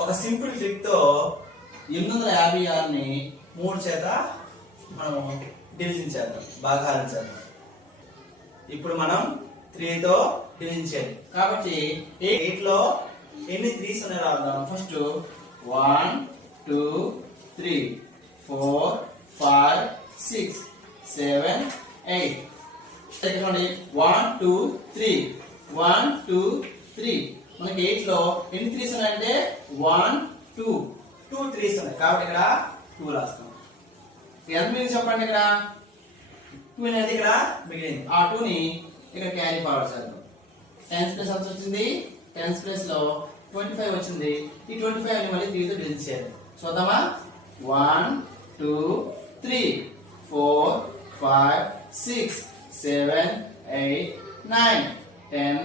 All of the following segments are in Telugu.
ఒక సింపుల్ ట్రిక్ తో 856ని 3 చేత మనం డివిజన్ చేద్దాం, భాగాహారం చేద్దాం. ఇప్పుడు మనం 3 తో డివిజన్ చేయాలి కాబట్టి 8 లో ఎన్ని 3s ఉన్నాయి రాద్దాం. ఫస్ట్ 1 2 3 4 5 6 7 8. సెకండ్ 1 2 3 1 2 3. మనకి 8 లో ఎన్ని 3s ఉన్నాయంటే 1 2 3s ఉన్నాయి కాబట్టి ఇక్కడ 2 రాస్తాం. ఎంత మిగిలింది చెప్పండి. ఇక్కడ 2 అనేది ఇక్కడ మిగిలింది. ఆ 2 ని ఇక్కడ క్యారీ ఫార్వర్డ్ చేద్దాం. 10s ప్లస్ ఎంత వచ్చింది? 10s ప్లస్ లో 25 వచ్చింది. ఈ 25 ని మళ్ళీ 3 తో డివిజన్ చేయాలి. చూద్దామా? 1 2 3 4 5 6 7 8 9 10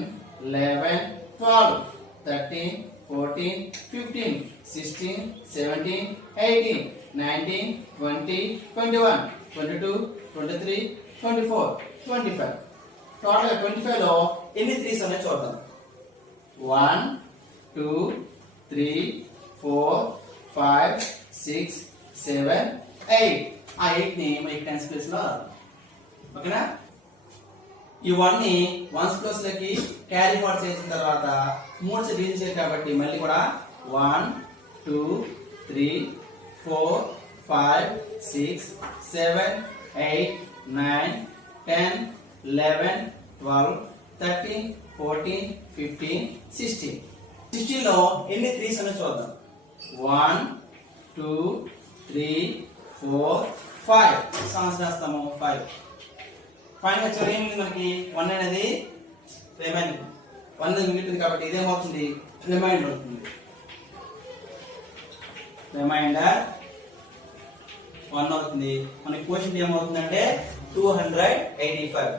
11 12 13 14 15 16 17 18 19 20 21 22 23 24 25. టోటల్ 25 లో ఎన్ని 3s ఉన్నాయో చూద్దాం. 1 2 3 4 5 6 7 8. ఆ 8 ని మనకి 10s ప్లేస్ లో ఓకేనా. ఈ 1 ని 1s ప్లస్ లోకి క్యారీ ఫార్వర్డ్ చేసిన తర్వాత 3 చే డివిజన్ చేయాలి కాబట్టి మళ్ళీ కూడా 1 2 3 4 5 6 7 8 9 10 11 12 13 14 15 16. 16 లో ఎన్ని 3s ఉన్నాయో చూద్దాం. 1 2 3 4 5. సాన్స్ రాస్తాము 5. ఫైనల్ చివరి ఏమింది మనకి 1 అనేది రిమైండర్. 1 అనేది మిగులుతుంది కాబట్టి ఇదేమవుతుంది? రిమైండర్ అవుతుంది. రిమైండర్ 1 అవుతుంది. మనకి క్వశ్చన్ ఏమవుతుందంటే 285.